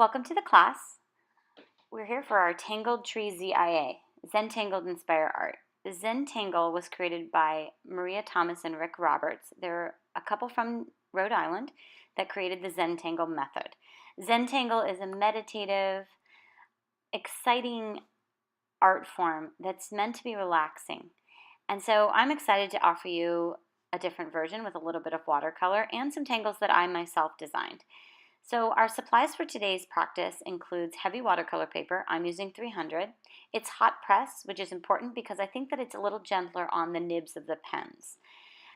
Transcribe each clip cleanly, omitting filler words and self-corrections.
Welcome to the class. We're here for our Tangled Tree ZIA, Zentangled Inspire Art. The Zentangle was created by Maria Thomas and Rick Roberts. They're a couple from Rhode Island that created the Zentangle method. Zentangle is a meditative, exciting art form that's meant to be relaxing. And so I'm excited to offer you a different version with a little bit of watercolor and some tangles that I myself designed. So our supplies for today's practice includes heavy watercolor paper. I'm using 300. It's hot press, which is important because I think that it's a little gentler on the nibs of the pens.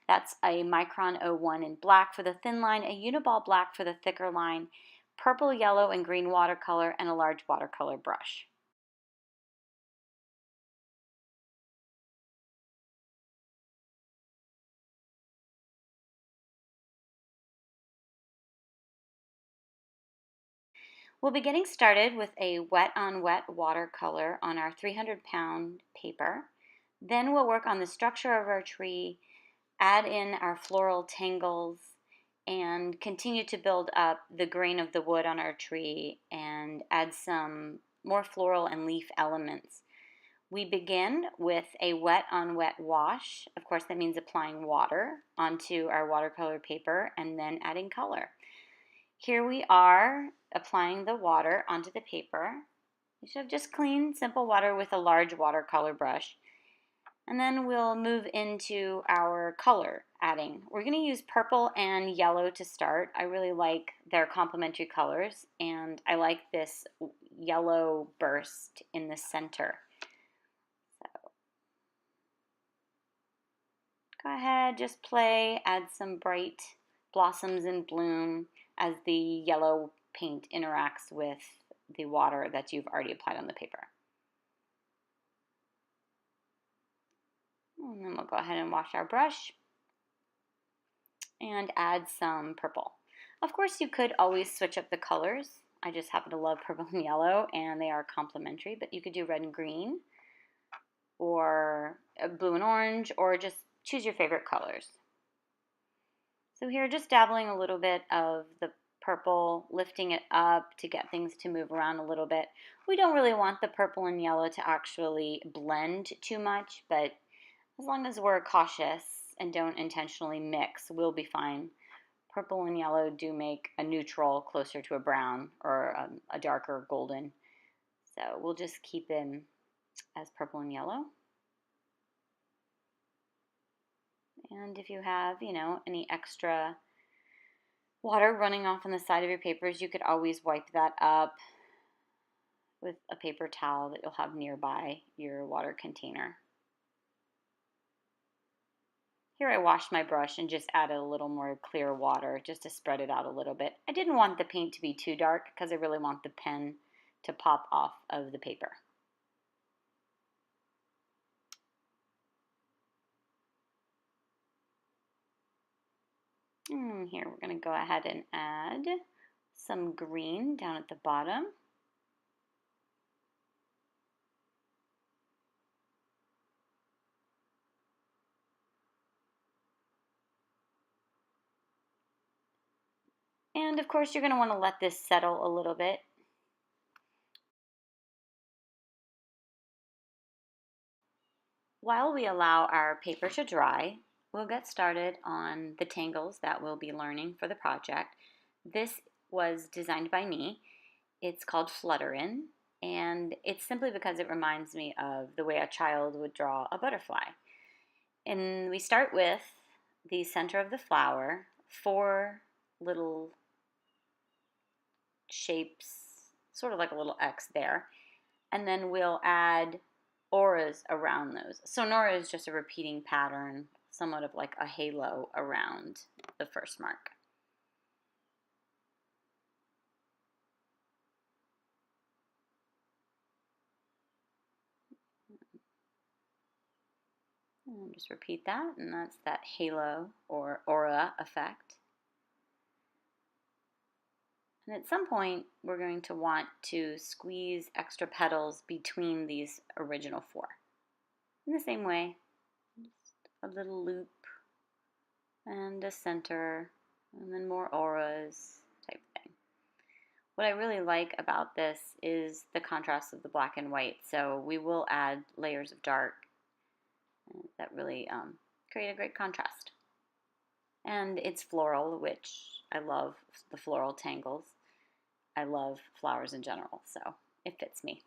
That's a Micron 01 in black for the thin line, a Uniball black for the thicker line, purple, yellow, and green watercolor, and a large watercolor brush. We'll be getting started with a wet on wet watercolor on our 300-pound paper. Then we'll work on the structure of our tree, add in our floral tangles, and continue to build up the grain of the wood on our tree and add some more floral and leaf elements. We begin with a wet on wet wash. Of course, that means applying water onto our watercolor paper and then adding color. Here we are applying the water onto the paper. You should have just clean, simple water with a large watercolor brush. And then we'll move into our color adding. We're going to use purple and yellow to start. I really like their complementary colors, and I like this yellow burst in the center. So go ahead, just play, add some bright blossoms in bloom as the yellow paint interacts with the water that you've already applied on the paper. And then we'll go ahead and wash our brush and add some purple. Of course, you could always switch up the colors. I just happen to love purple and yellow, and they are complementary, but you could do red and green, or blue and orange, or just choose your favorite colors. So here, just dabbling a little bit of the purple, lifting it up to get things to move around a little bit. We don't really want the purple and yellow to actually blend too much, but as long as we're cautious and don't intentionally mix, we'll be fine. Purple and yellow do make a neutral closer to a brown or a darker golden. So we'll just keep them as purple and yellow. And if you have, any extra water running off on the side of your papers, you could always wipe that up with a paper towel that you'll have nearby your water container. Here I washed my brush and just added a little more clear water just to spread it out a little bit. I didn't want the paint to be too dark because I really want the pen to pop off of the paper. And here we're going to go ahead and add some green down at the bottom. And of course, you're going to want to let this settle a little bit. While we allow our paper to dry, we'll get started on the tangles that we'll be learning for the project. This was designed by me. It's called Flutterin', and it's simply because it reminds me of the way a child would draw a butterfly. And we start with the center of the flower, 4 little shapes, sort of like a little X there, and then we'll add auras around those. So an aura is just a repeating pattern, somewhat of like a halo around the first mark. And just repeat that, and that's that halo or aura effect. And at some point, we're going to want to squeeze extra petals between these original 4. In the same way, just a little loop and a center, and then more auras type thing. What I really like about this is the contrast of the black and white, so we will add layers of dark that really create a great contrast. And it's floral, which I love the floral tangles. I love flowers in general, so it fits me.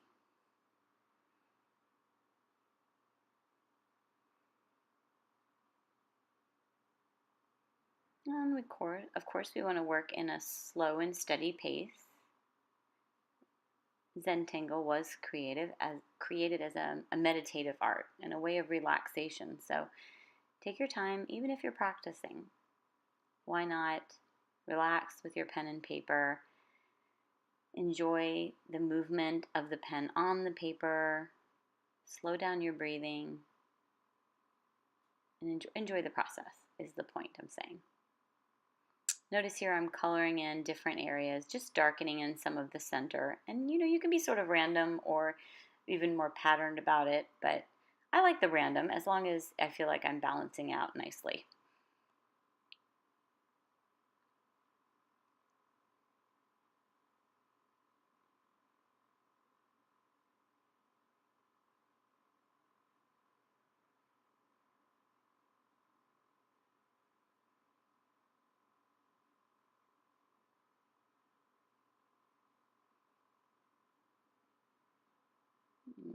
And of course, we want to work in a slow and steady pace. Zentangle was created as a meditative art and a way of relaxation. So take your time, even if you're practicing. Why not relax with your pen and paper? Enjoy the movement of the pen on the paper. Slow down your breathing. And enjoy the process is the point I'm saying. Notice here I'm coloring in different areas, just darkening in some of the center. And you can be sort of random or even more patterned about it, but I like the random as long as I feel like I'm balancing out nicely.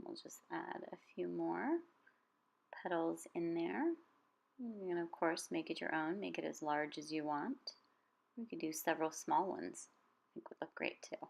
We'll just add a few more petals in there. You can, of course, make it your own. Make it as large as you want. We could do several small ones. I think would look great too.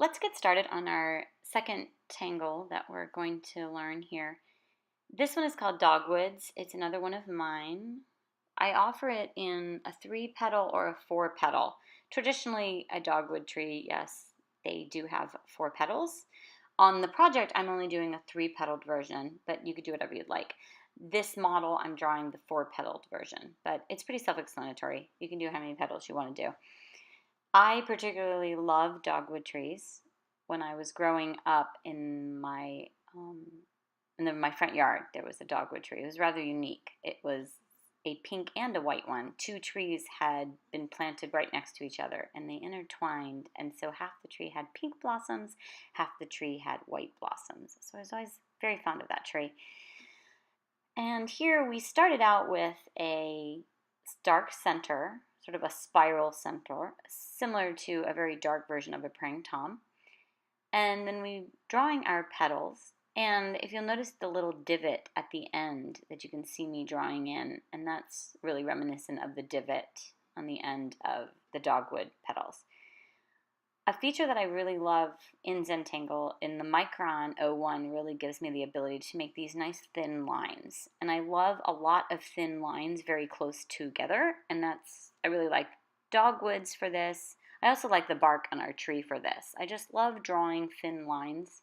Let's get started on our second tangle that we're going to learn here. This one is called Dogwoods. It's another one of mine. I offer it in a 3-petal or a 4-petal. Traditionally, a dogwood tree, yes, they do have 4 petals. On the project, I'm only doing a 3-petaled version, but you could do whatever you'd like. This model, I'm drawing the 4-petaled version, but it's pretty self-explanatory. You can do how many petals you want to do. I particularly love dogwood trees. When I was growing up in my front yard, there was a dogwood tree. It was rather unique. It was a pink and a white one. 2 trees had been planted right next to each other, and they intertwined, and so half the tree had pink blossoms, half the tree had white blossoms. So I was always very fond of that tree. And here we started out with a dark center, sort of a spiral center, similar to a very dark version of a praying tom. And then we drawing our petals, and if you'll notice the little divot at the end that you can see me drawing in, and that's really reminiscent of the divot on the end of the dogwood petals. A feature that I really love in Zentangle in the Micron 01 really gives me the ability to make these nice thin lines. And I love a lot of thin lines very close together, and I really like dogwoods for this. I also like the bark on our tree for this. I just love drawing thin lines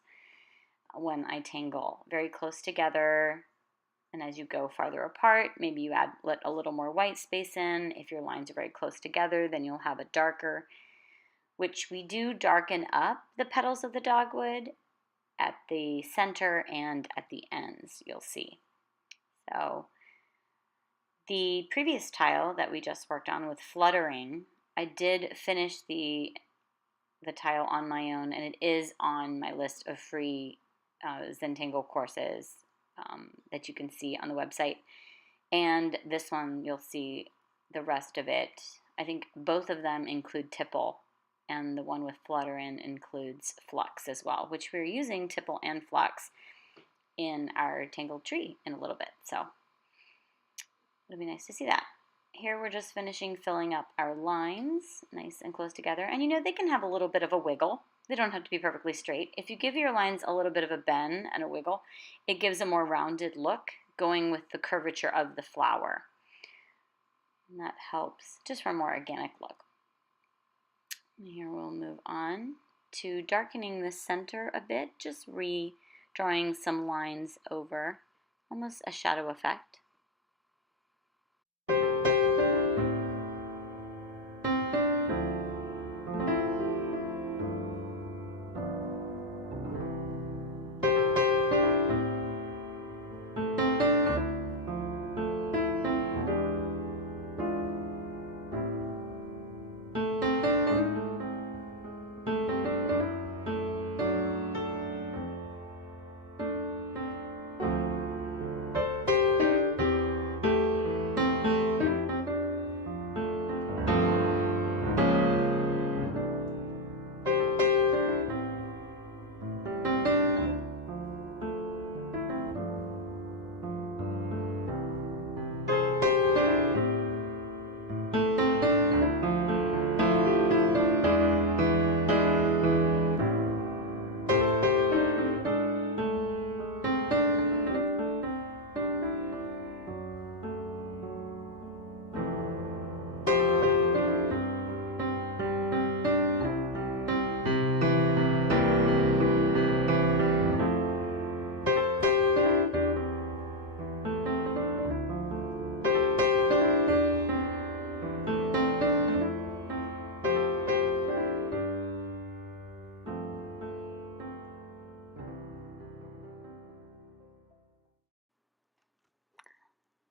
when I tangle, very close together. And as you go farther apart, maybe you let a little more white space in. If your lines are very close together, then you'll have a darker, which we do darken up the petals of the dogwood at the center and at the ends, you'll see. So the previous tile that we just worked on with fluttering, I did finish the tile on my own, and it is on my list of free Zentangle courses that you can see on the website. And this one, you'll see the rest of it. I think both of them include tipple, and the one with flutter-in includes flux as well, which we're using tipple and flux in our tangled tree in a little bit. So it'll be nice to see that. Here we're just finishing filling up our lines, nice and close together. And you know, they can have a little bit of a wiggle. They don't have to be perfectly straight. If you give your lines a little bit of a bend and a wiggle, it gives a more rounded look going with the curvature of the flower. And that helps just for a more organic look. And here we'll move on to darkening the center a bit, just redrawing some lines over, almost a shadow effect.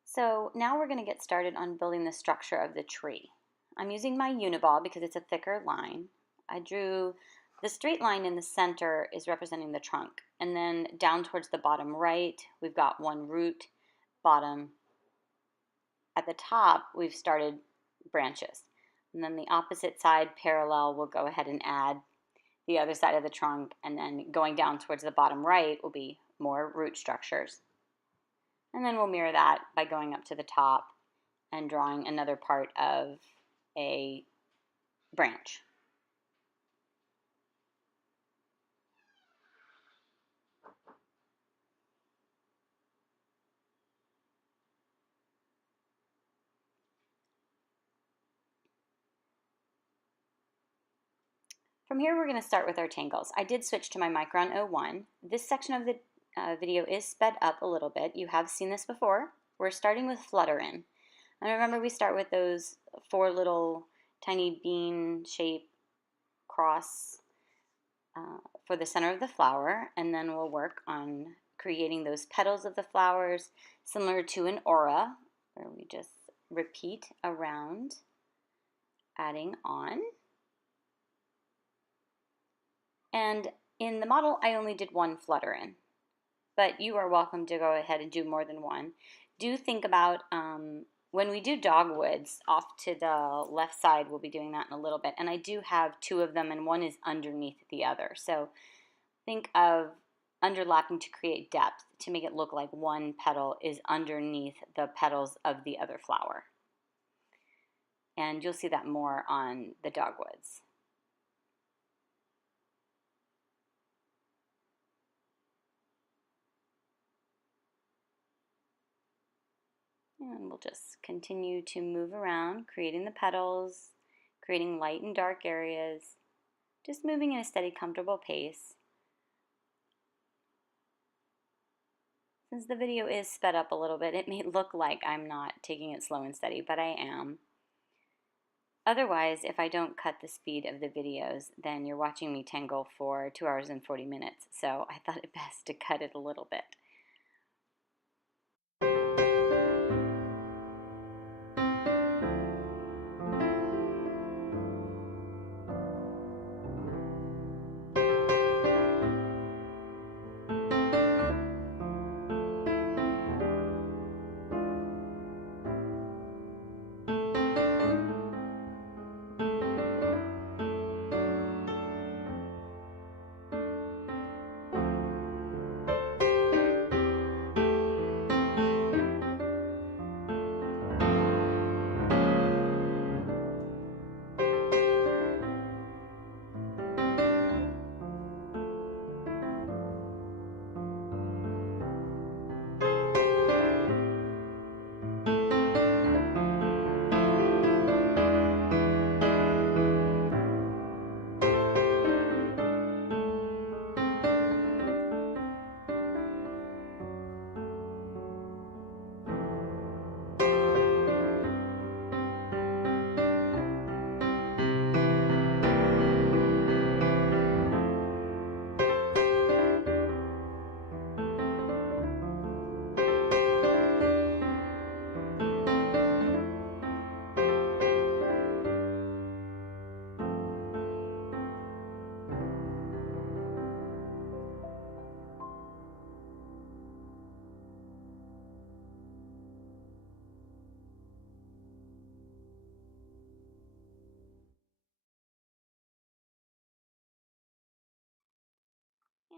So now we're going to get started on building the structure of the tree. I'm using my Uniball because it's a thicker line. I drew the straight line in the center is representing the trunk, and then down towards the bottom right we've got one root, bottom. At the top we've started branches, and then the opposite side parallel we'll go ahead and add the other side of the trunk, and then going down towards the bottom right will be more root structures. And then we'll mirror that by going up to the top and drawing another part of a branch. From here we're going to start with our tangles. I did switch to my Micron 01. This section of the video is sped up a little bit. You have seen this before. We're starting with flutter-in. And remember, we start with those 4 little tiny bean shape cross for the center of the flower, and then we'll work on creating those petals of the flowers similar to an aura, where we just repeat around, adding on. And in the model, I only did 1 flutter-in, but you are welcome to go ahead and do more than 1. Do think about when we do dogwoods, off to the left side, we'll be doing that in a little bit. And I do have 2 of them, and one is underneath the other. So think of underlapping to create depth, to make it look like one petal is underneath the petals of the other flower. And you'll see that more on the Dogwoods. And we'll just continue to move around, creating the petals, creating light and dark areas, just moving in a steady, comfortable pace. Since the video is sped up a little bit, it may look like I'm not taking it slow and steady, but I am. Otherwise, if I don't cut the speed of the videos, then you're watching me tangle for 2 hours and 40 minutes, so I thought it best to cut it a little bit.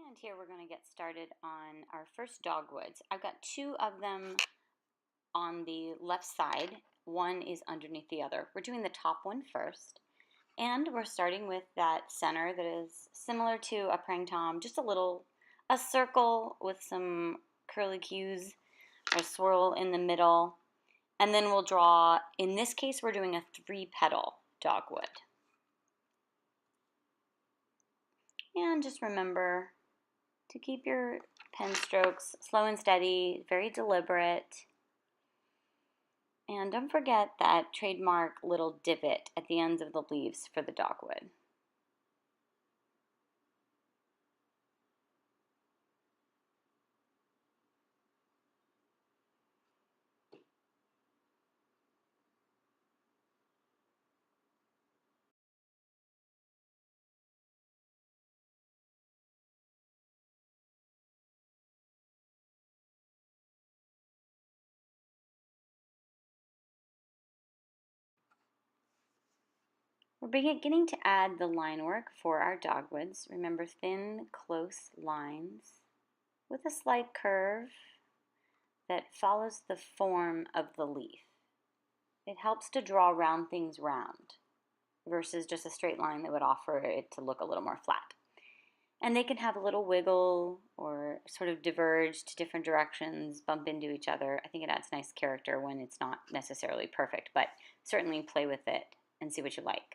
And here we're going to get started on our first Dogwoods. I've got 2 of them on the left side. One is underneath the other. We're doing the top one first. And we're starting with that center that is similar to a praying tom, just a circle with some curly cues, or swirl in the middle. And then we'll draw, in this case, we're doing a 3-petal dogwood. And just remember to keep your pen strokes slow and steady, very deliberate. And don't forget that trademark little divot at the ends of the leaves for the dogwood. We're beginning to add the line work for our dogwoods. Remember, thin, close lines with a slight curve that follows the form of the leaf. It helps to draw round things round versus just a straight line that would offer it to look a little more flat. And they can have a little wiggle or sort of diverge to different directions, bump into each other. I think it adds nice character when it's not necessarily perfect, but certainly play with it and see what you like.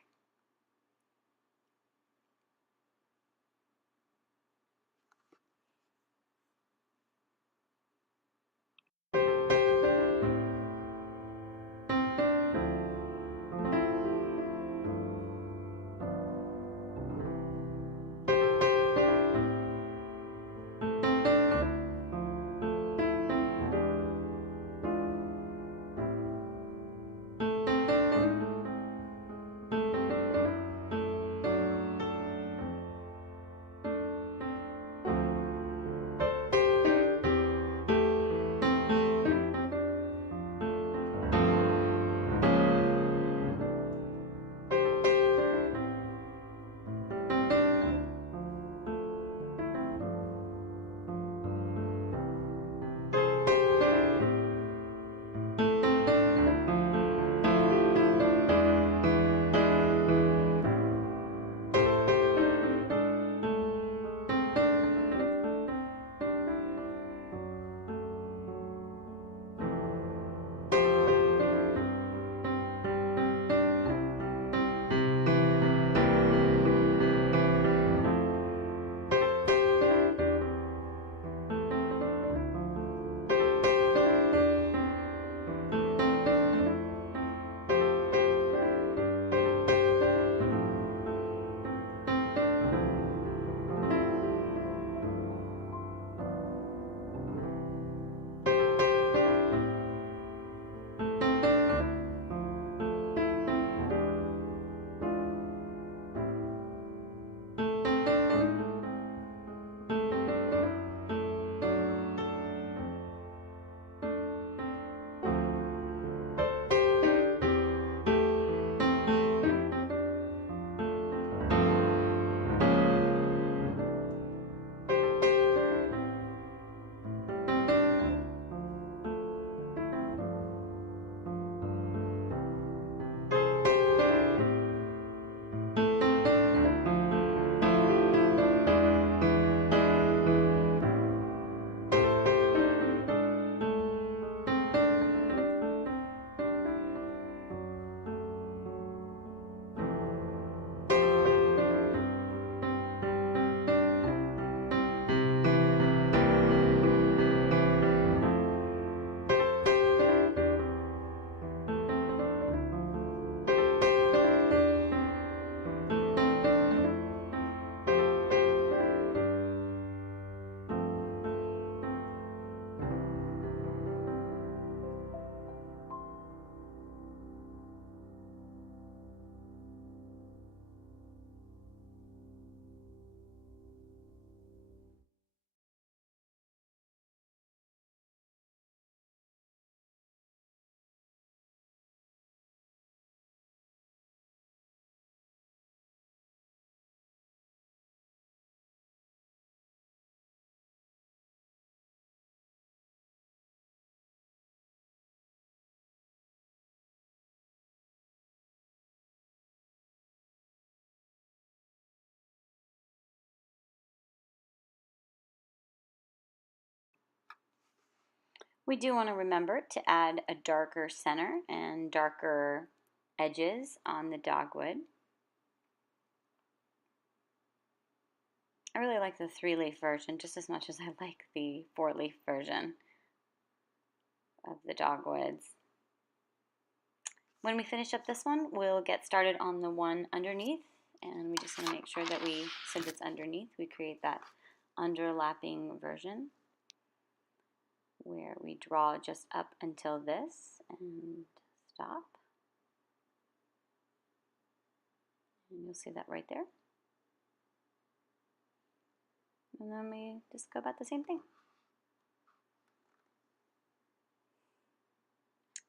We do want to remember to add a darker center and darker edges on the dogwood. I really like the 3-leaf version just as much as I like the 4-leaf version of the dogwoods. When we finish up this one, we'll get started on the one underneath, and we just want to make sure that we, since it's underneath, we create that underlapping version where we draw just up until this and stop. And you'll see that right there. And then we just go about the same thing.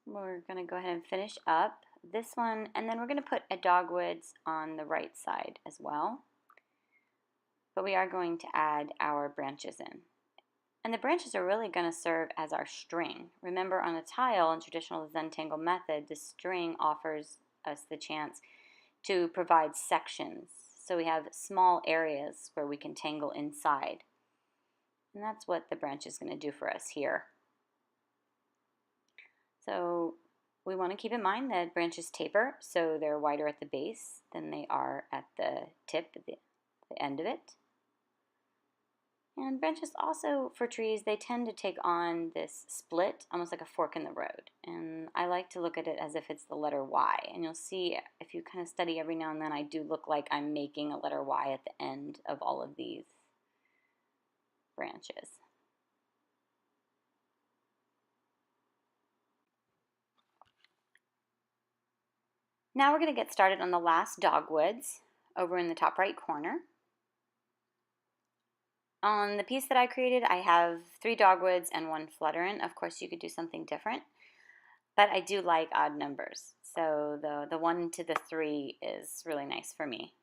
We're going to go ahead and finish up this one, and then we're going to put a dogwoods on the right side as well. But we are going to add our branches in. And the branches are really going to serve as our string. Remember, on a tile in traditional Zentangled method, the string offers us the chance to provide sections. So we have small areas where we can tangle inside. And that's what the branch is going to do for us here. So we want to keep in mind that branches taper, so they're wider at the base than they are at the tip, at the end of it. And branches also, for trees, they tend to take on this split, almost like a fork in the road. And I like to look at it as if it's the letter Y. And you'll see, if you kind of study every now and then, I do look like I'm making a letter Y at the end of all of these branches. Now we're going to get started on the last dogwoods over in the top right corner. On the piece that I created, I have 3 dogwoods and 1 flutterin. Of course, you could do something different, but I do like odd numbers. So the 1 to the 3 is really nice for me.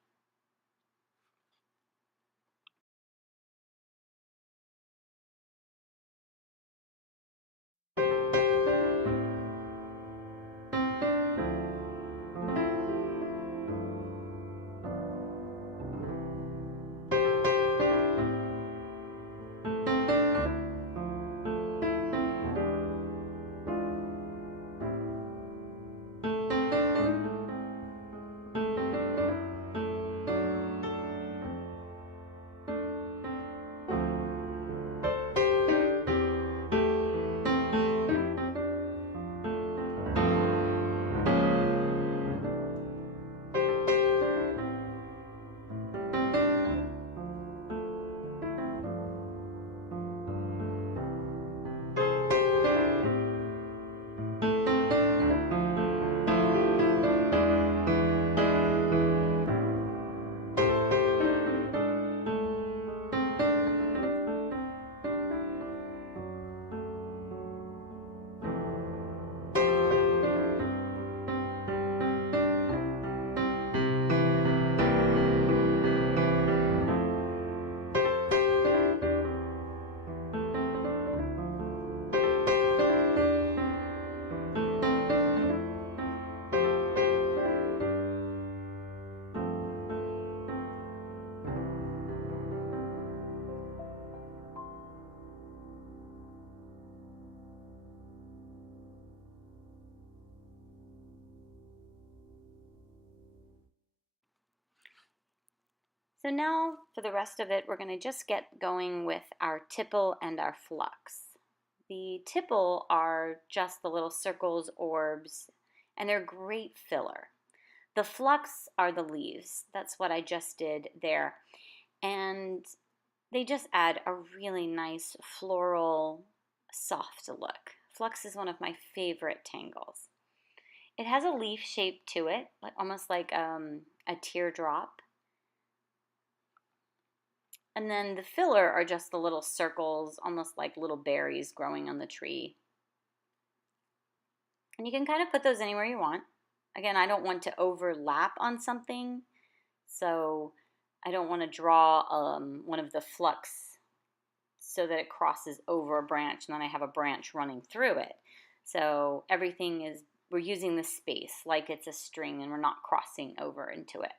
So now for the rest of it, we're going to just get going with our tipple and our flux. The tipple are just the little circles, orbs, and they're great filler. The flux are the leaves. That's what I just did there. And they just add a really nice floral, soft look. Flux is one of my favorite tangles. It has a leaf shape to it, almost like a teardrop. And then the filler are just the little circles, almost like little berries growing on the tree. And you can kind of put those anywhere you want. Again, I don't want to overlap on something, so I don't want to draw one of the flux so that it crosses over a branch and then I have a branch running through it. So everything is, we're using the space like it's a string and we're not crossing over into it.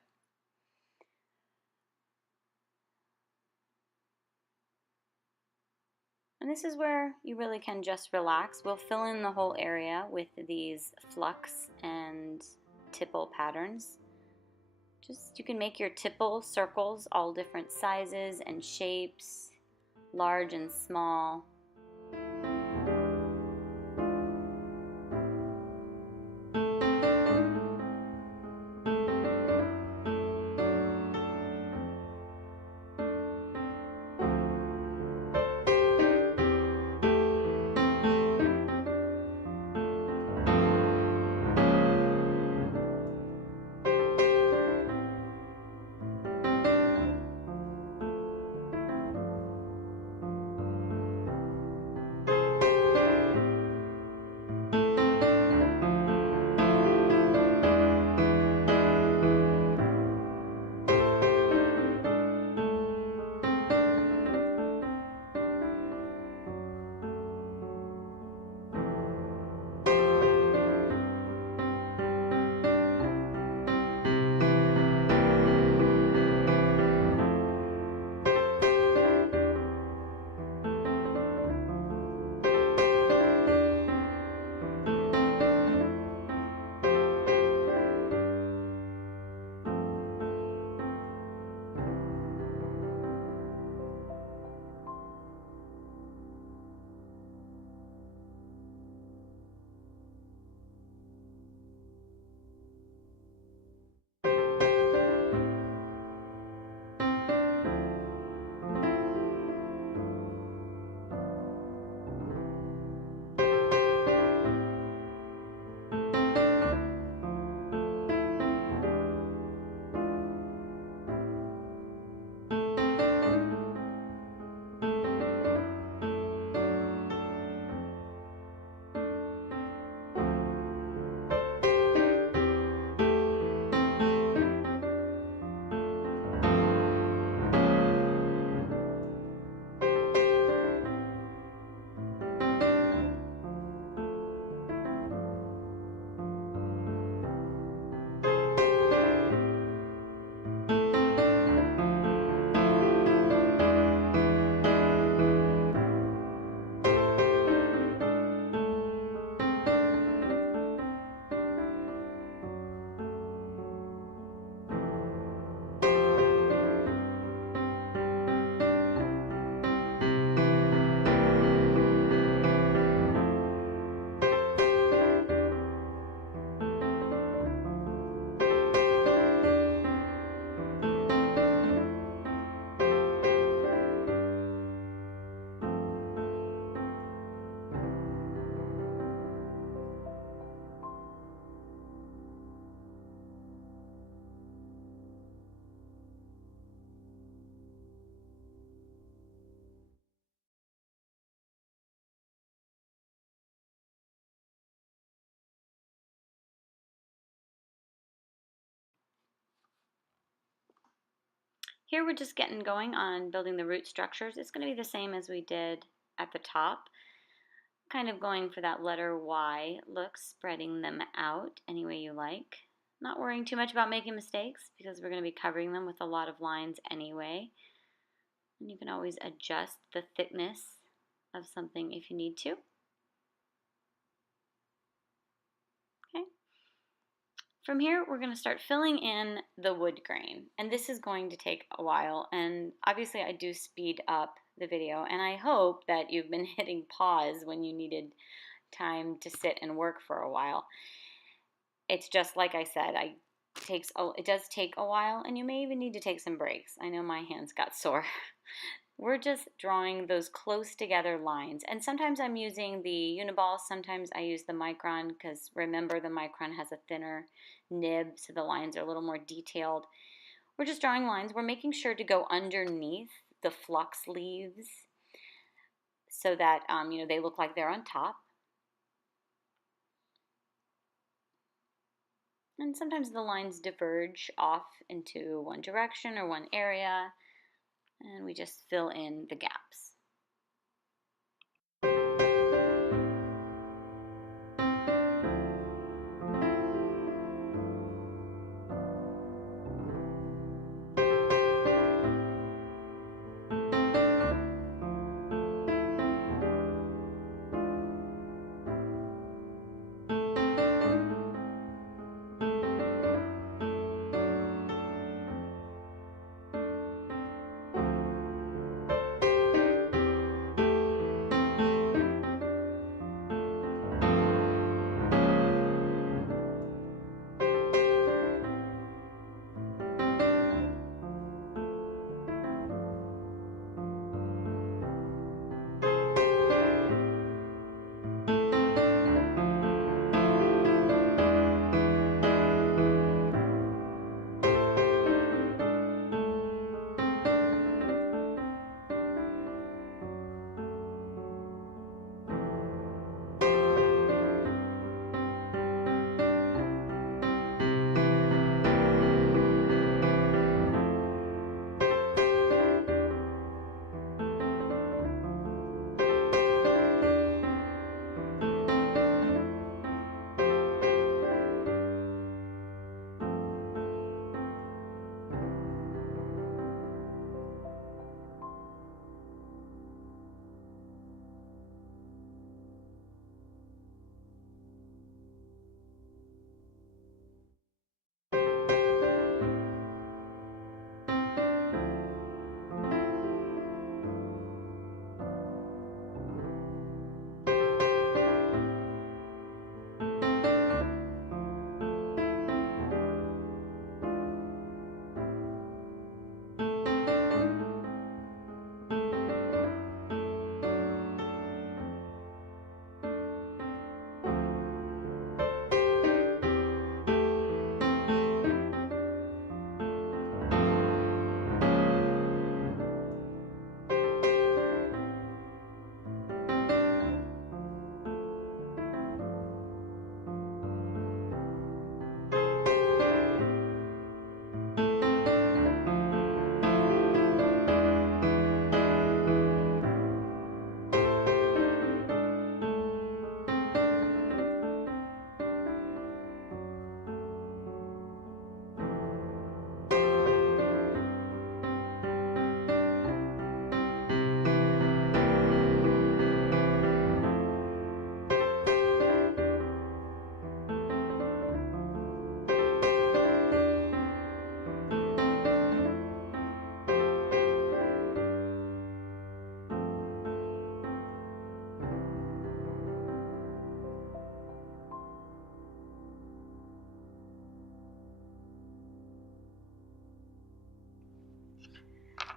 And this is where you really can just relax. We'll fill in the whole area with these flux and tipple patterns. You can make your tipple circles all different sizes and shapes, large and small. Here we're just getting going on building the root structures. It's going to be the same as we did at the top. Kind of going for that letter Y look, spreading them out any way you like. Not worrying too much about making mistakes because we're going to be covering them with a lot of lines anyway. And you can always adjust the thickness of something if you need to. Okay. From here, we're going to start filling in the wood grain, and this is going to take a while, and obviously I do speed up the video, and I hope that you've been hitting pause when you needed time to sit and work for a while. It's just like I said, it does take a while, and you may even need to take some breaks. I know my hands got sore. We're just drawing those close together lines, and sometimes I'm using the Uniball, sometimes I use the Micron, because remember the Micron has a thinner nib, so the lines are a little more detailed. We're just drawing lines. We're making sure to go underneath the flux leaves so that they look like they're on top. And sometimes the lines diverge off into one direction or one area, and we just fill in the gaps.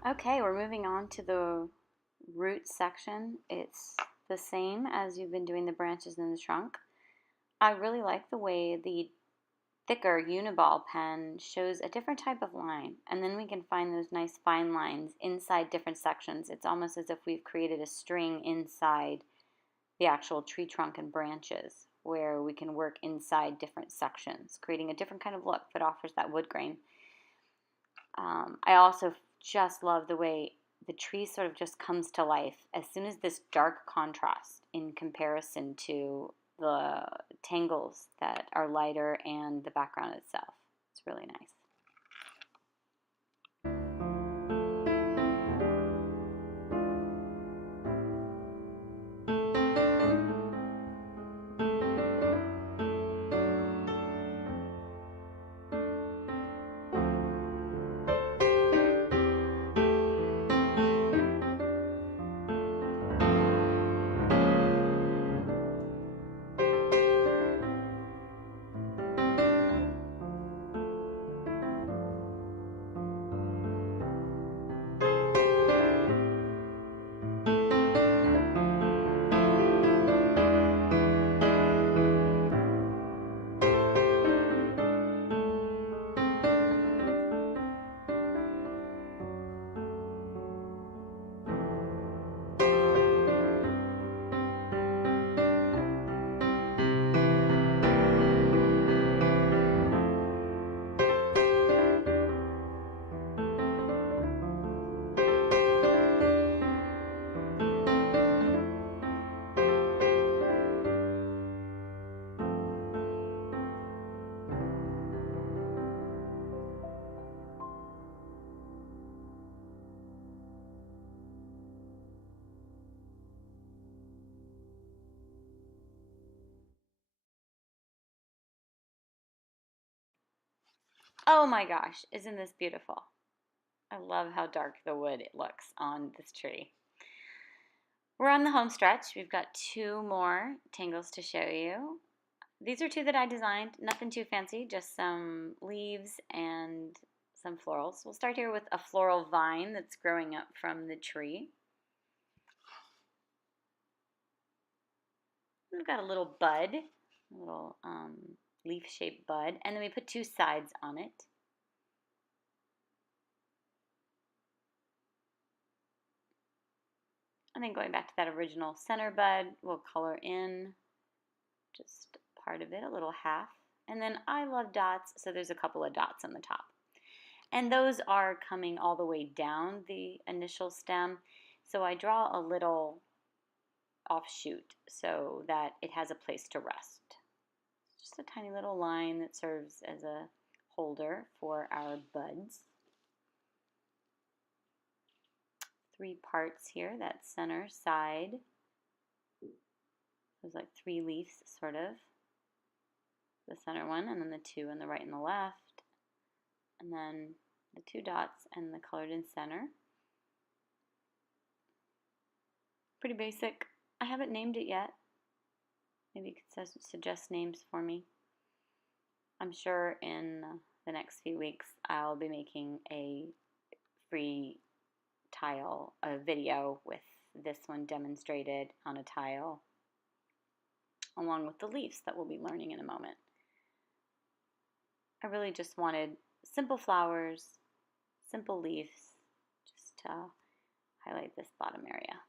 Okay, we're moving on to the root section. It's the same as you've been doing the branches and the trunk. I really like the way the thicker Uniball pen shows a different type of line, and then we can find those nice fine lines inside different sections. It's almost as if we've created a string inside the actual tree trunk and branches, where we can work inside different sections, creating a different kind of look that offers that wood grain. I also just love the way the tree sort of just comes to life as soon as this dark contrast in comparison to the tangles that are lighter and the background itself. It's really nice. Oh my gosh, isn't this beautiful? I love how dark the wood looks on this tree. We're on the home stretch. We've got 2 more tangles to show you. These are 2 that I designed, nothing too fancy, just some leaves and some florals. We'll start here with a floral vine that's growing up from the tree. We've got a little bud, a little leaf-shaped bud, and then we put 2 sides on it. And then going back to that original center bud, we'll color in just part of it, a little half. And then I love dots, so there's a couple of dots on the top. And those are coming all the way down the initial stem. So I draw a little offshoot so that it has a place to rest. Just a tiny little line that serves as a holder for our buds. 3 parts here, that center side. There's like 3 leaves, sort of. The center one, and then the 2 on the right and the left. And then the 2 dots and the colored in center. Pretty basic. I haven't named it yet. Maybe you could suggest names for me. I'm sure in the next few weeks I'll be making a free tile, a video with this one demonstrated on a tile, along with the leaves that we'll be learning in a moment. I really just wanted simple flowers, simple leaves, just to highlight this bottom area.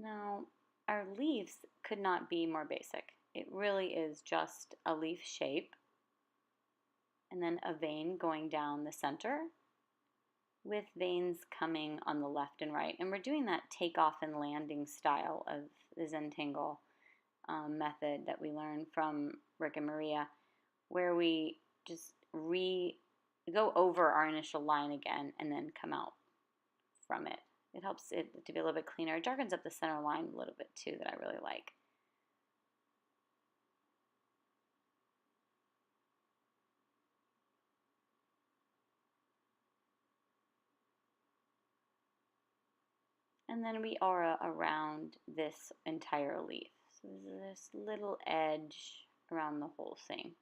Now, our leaves could not be more basic. It really is just a leaf shape and then a vein going down the center with veins coming on the left and right. And we're doing that takeoff and landing style of the Zentangle method that we learned from Rick and Maria, where we just go over our initial line again and then come out from it. It helps it to be a little bit cleaner. It darkens up the center line a little bit too, that I really like. And then we aura around this entire leaf. So there's this little edge around the whole thing.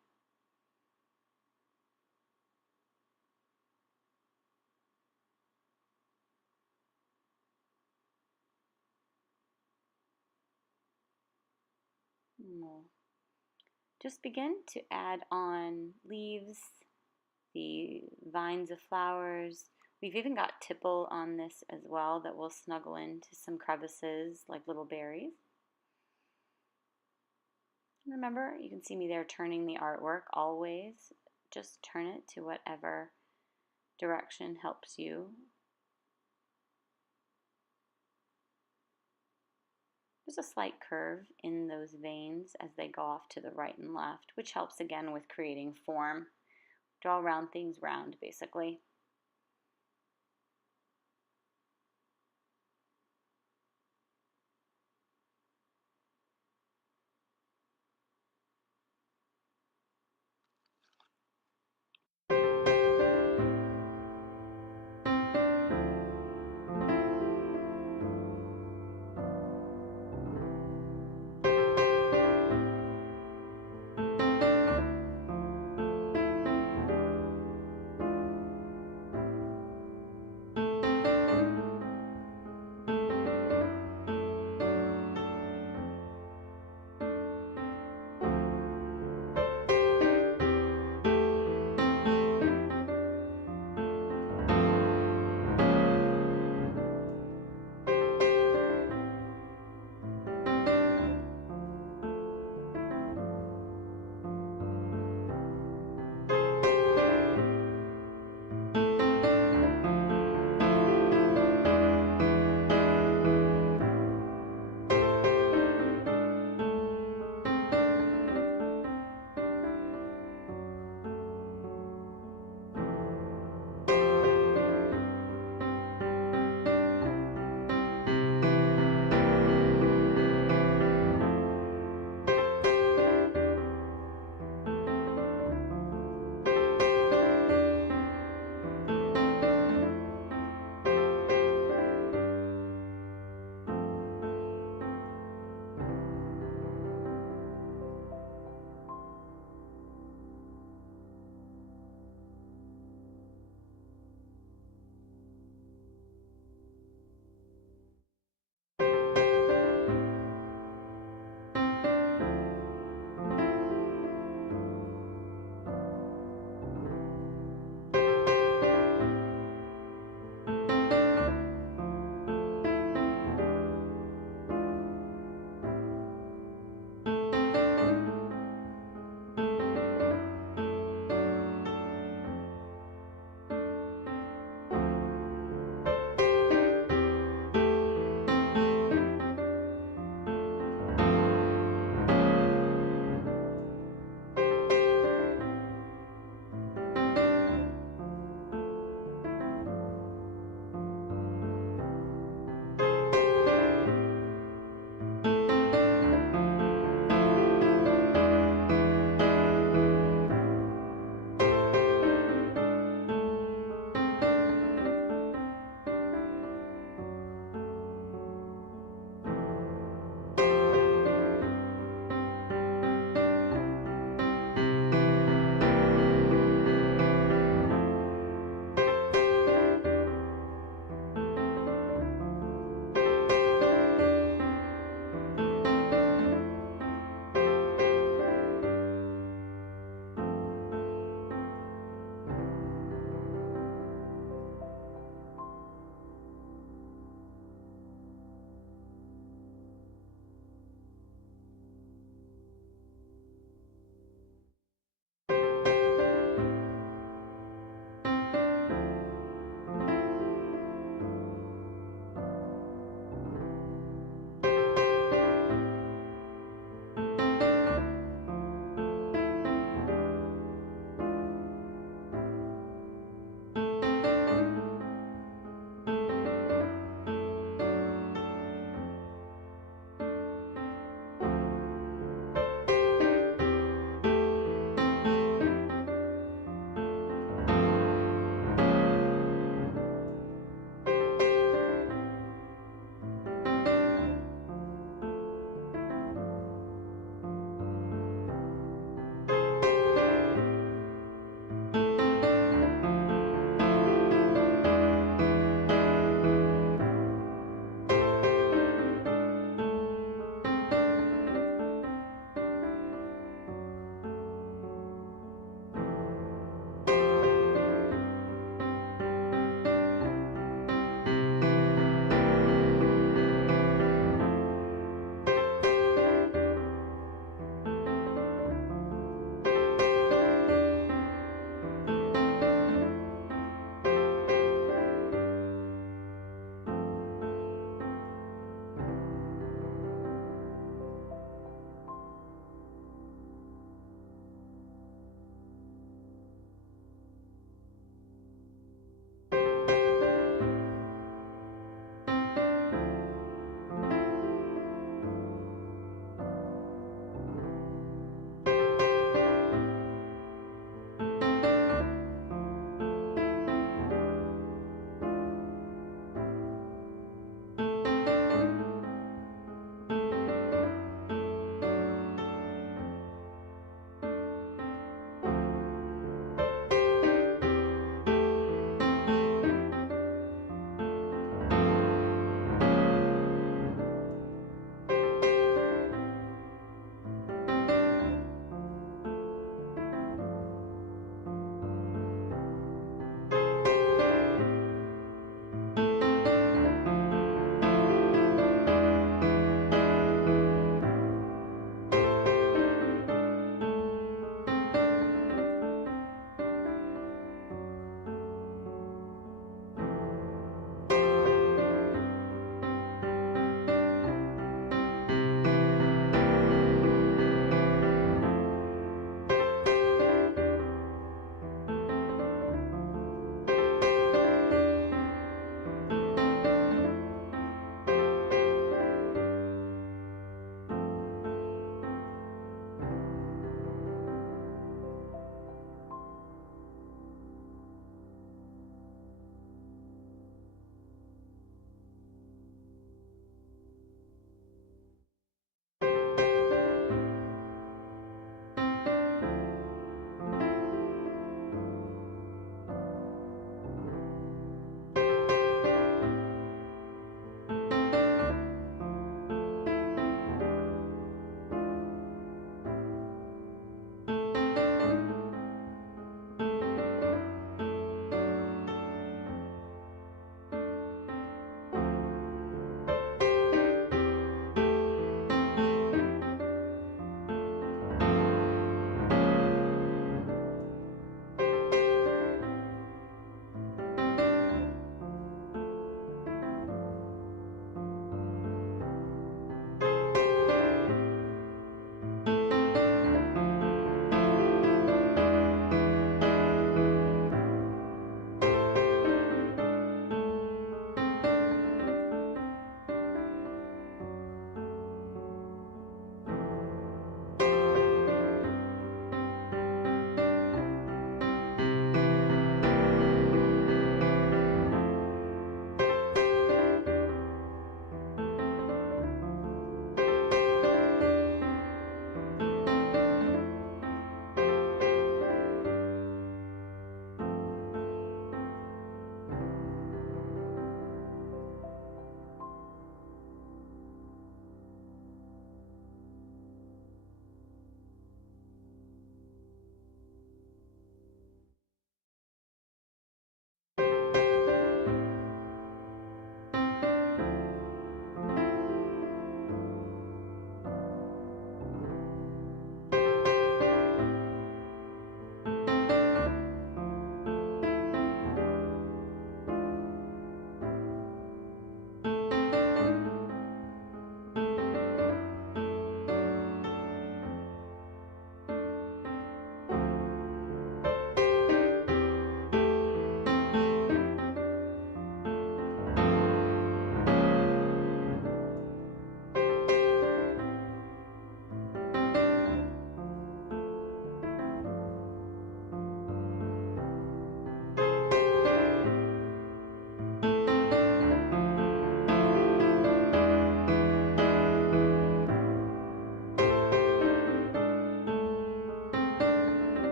And we'll just begin to add on leaves, the vines of flowers. We've even got tipple on this as well that will snuggle into some crevices like little berries. Remember, you can see me there turning the artwork always. Just turn it to whatever direction helps you. There's a slight curve in those veins as they go off to the right and left, which helps again with creating form. Draw round things round, basically.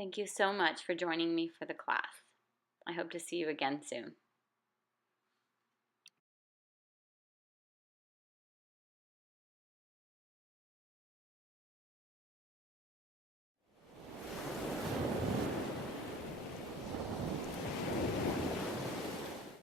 Thank you so much for joining me for the class. I hope to see you again soon.